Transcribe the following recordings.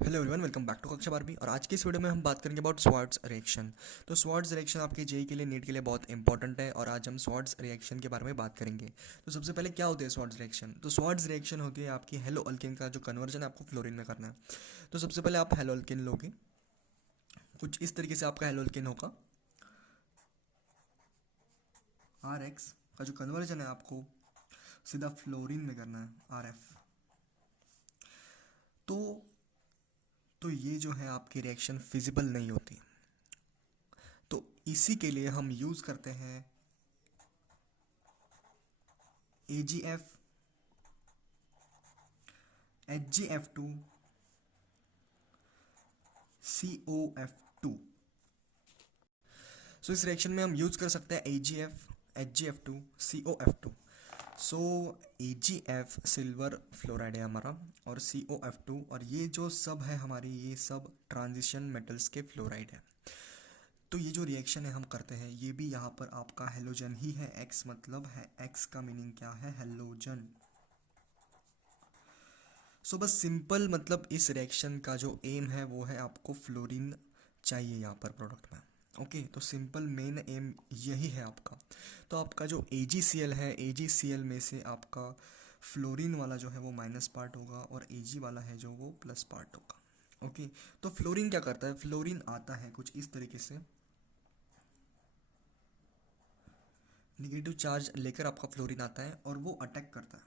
Hello everyone, welcome back to कक्षा 12 और आज की इस वीडियो में हम बात करेंगे अबाउट स्वार्ट्स रिएक्शन। तो स्वार्ट्स रिएक्शन आपके जेई के लिए, नीट के लिए बहुत इंपॉर्टेंट है और आज हम स्वार्ट्स रिएक्शन के बारे में बात करेंगे। तो सबसे पहले क्या होती है स्वार्ट्स रिएक्शन? तो स्वार्ट्स रिएक्शन होती है आपकी हेलो अल्केन का जो कन्वर्जन आपको फ्लोरीन में करना है। तो सबसे पहले आप हेलो अल्केन लोगे, कुछ इस तरीके से आपका हेलो अल्केन होगा। आर एक्स का जो कन्वर्जन है आपको सीधा फ्लोरीन में करना है, आर एफ। तो तो ये जो है आपकी रिएक्शन फिजिबल नहीं होती। तो इसी के लिए हम यूज़ करते हैं A G F, H G F two, C O F two. So इस रिएक्शन में हम यूज़ कर सकते हैं A G F, H G F two, C O F two. So A G F silver fluoride है हमारा, और सी O F to, और ये जो सब है हमारी, ये सब ट्रांजिशन मेटल्स के फ्लोराइड है। तो ये जो रिएक्शन है हम करते हैं, ये भी यहाँ पर आपका हेलोजन ही है। एक्स मतलब है, एक्स का मीनिंग क्या है? हेलोजन। सो बस सिंपल मतलब इस रिएक्शन का जो एम है वो है आपको फ्लोरीन चाहिए यहाँ पर प्रोडक्ट में। ओके, तो सिंपल मेन एम यही है आपका। तो आपका जो AgCl है, AgCl में से आपका फ्लोरीन वाला जो है वो माइनस पार्ट होगा और Ag वाला है जो वो प्लस पार्ट होगा। ओके, तो फ्लोरीन क्या करता है? फ्लोरीन आता है कुछ इस तरीके से, निगेटिव चार्ज लेकर आपका फ्लोरीन आता है और वो अटैक करता है,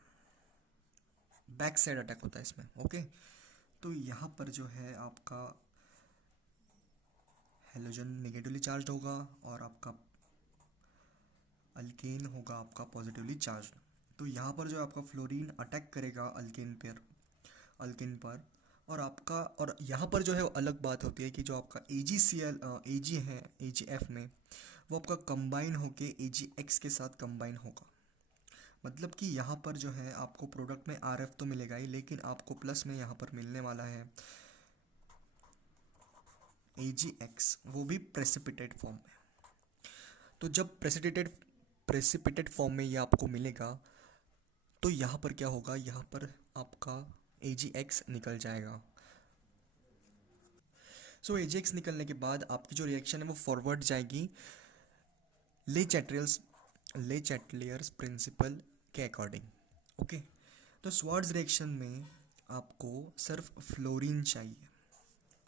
बैक साइड अटैक होता है इसमें। ओके, तो यहाँ पर जो है आपका हेलोजन नेगेटिवली चार्ज होगा और आपका अल्केन होगा आपका पॉजिटिवली चार्ज। तो यहाँ पर जो आपका फ्लोरीन अटैक करेगा अल्केन पर, और यहाँ पर जो है वो अलग बात होती है कि जो आपका AgCl Ag है, AgF में, वो आपका कंबाइन होके AgX के साथ कंबाइन होगा। मतलब कि यहाँ पर जो है आपको प्रोडक्ट में RF तो मिलेगा ही, लेकिन आपको प्लस में यहाँ पर मिलने वाला है AgX, वो भी प्रेसिपिटेट फॉर्म में। तो जब प्रेसिपिटेट फॉर्म में ये आपको मिलेगा, तो यहाँ पर क्या होगा? यहाँ पर आपका AgX निकल जाएगा। सो AgX निकलने के बाद आपकी जो रिएक्शन है वो फॉरवर्ड जाएगी ले चैटरियल्स ले चैटलियर्स प्रिंसिपल के अकॉर्डिंग। ओके, तो स्वार्ट्ज रिएक्शन में आपको सिर्फ फ्लोरीन चाहिए,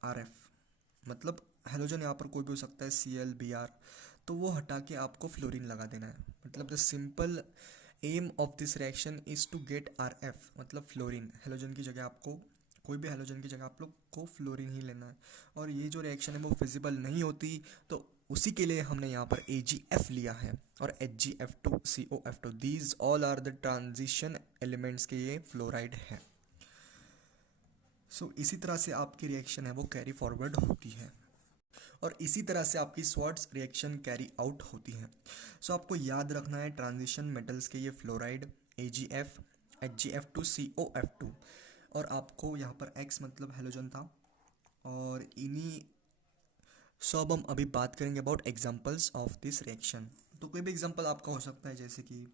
RF मतलब हेलोजन यहाँ पर कोई भी हो सकता है, Cl Br, तो वो हटा के आपको फ्लोरीन लगा देना है। मतलब the simple aim of this reaction is to get RF, मतलब फ्लोरीन। हेलोजन की जगह आपको, कोई भी हेलोजन की जगह आप लोग को फ्लोरीन ही लेना है। और ये जो रिएक्शन है वो फिजिबल नहीं होती, तो उसी के लिए हमने यहाँ पर AgF लिया है और HgF2, CO F2, these all are the transition elements के ये फ्लोराइड है। सो इसी तरह से आपकी रिएक्शन है वो कैरी फॉरवर्ड होती है और इसी तरह से आपकी स्वार्ट्स रिएक्शन कैरी आउट होती है। सो आपको याद रखना है ट्रांजिशन मेटल्स के ये fluoride AgF, HgF2, CO F2, और आपको यहाँ पर X मतलब हेलोजन था। और इन्हीं सो अब हम अभी बात करेंगे about examples of this reaction. तो कोई भी एग्जांपल आपका हो सकता है, जैसे कि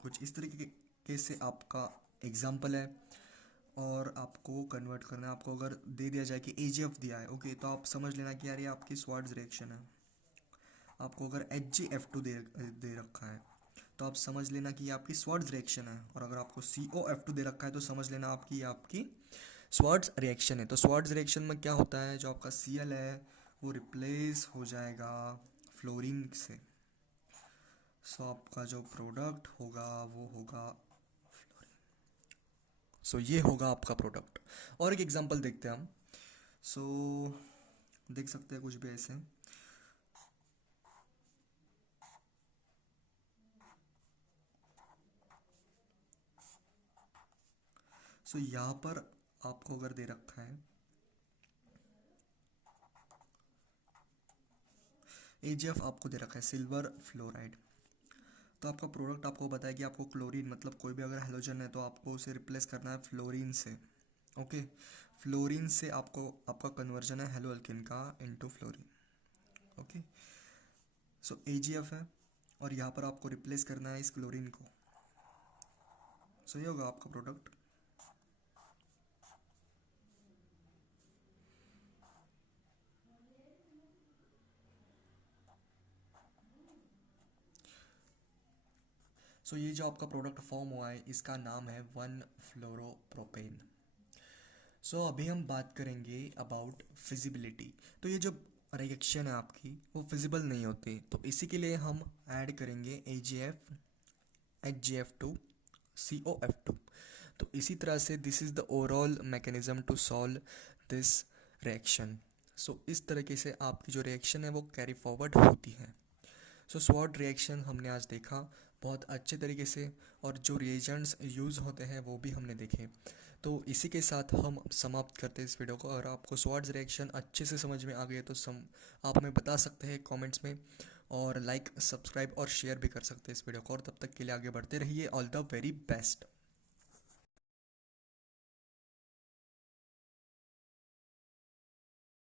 कुछ इस तरीके के से आपका एग्जांपल है और आपको कन्वर्ट करना है। आपको अगर दे दिया जाए कि AgF दिया है, ओके, तो आप समझ लेना कि यार ये आपकी स्वार्ट्ज रिएक्शन है। आपको अगर HgF2 दे रखा है, तो आप समझ लेना कि ये आपकी स्वार्ट्ज रिएक्शन है। और अगर आपको CO F2 दे रखा है, तो समझ लेना आपकी ये आपकी स्वार्ट्ज रिएक्शन है। तो स्वार्ट्ज रिएक्शन में क्या होता है? जो आपका Cl है वो रिप्लेस हो जाएगा फ्लोरीन से। सो आपका जो प्रोडक्ट होगा वो होगा, सो ये होगा आपका प्रोडक्ट। और एक एग्जांपल देखते हैं हम। सो देख सकते हैं कुछ भी ऐसे। सो यहाँ पर आपको अगर दे रखा है AgF, आपको दे रखा है सिल्वर फ्लोराइड, तो आपका प्रोडक्ट आपको बताया कि आपको क्लोरीन मतलब कोई भी अगर हेलोजन है तो आपको उसे रिप्लेस करना है फ्लोरीन से। ओके, फ्लोरीन से आपको आपका कन्वर्जन है हेलो अल्किन का इनटू फ्लोरीन। ओके, सो AgF है और यहाँ पर आपको रिप्लेस करना है इस क्लोरीन को। सो ये होगा आपका प्रोडक्ट। सो ये जो आपका प्रोडक्ट फॉर्म हुआ है इसका नाम है 1-फ्लोरोप्रोपेन। सो अभी हम बात करेंगे अबाउट फिजिबिलिटी। तो ये जो रिएक्शन है आपकी वो फिजिबल नहीं होती, तो इसी के लिए हम ऐड करेंगे AgF HgF2 COF2। तो इसी तरह से this is the overall mechanism to solve this reaction. So इस तरीके से आपकी जो रिएक्शन है वो कैरी फॉरवर्ड होती है। सो स्वॉट रिएक्शन हमने आज देखा बहुत अच्छे तरीके से, और जो रिएजेंट्स यूज़ होते हैं वो भी हमने देखे। तो इसी के साथ हम समाप्त करते हैं इस वीडियो को। अगर आपको स्वॉट्स रिएक्शन अच्छे से समझ में आ गई है तो आप हमें बता सकते हैं कमेंट्स में, और लाइक सब्सक्राइब और शेयर भी कर सकते हैं इस वीडियो को। और तब तक के लिए आगे बढ़ते रहिए। All the very best.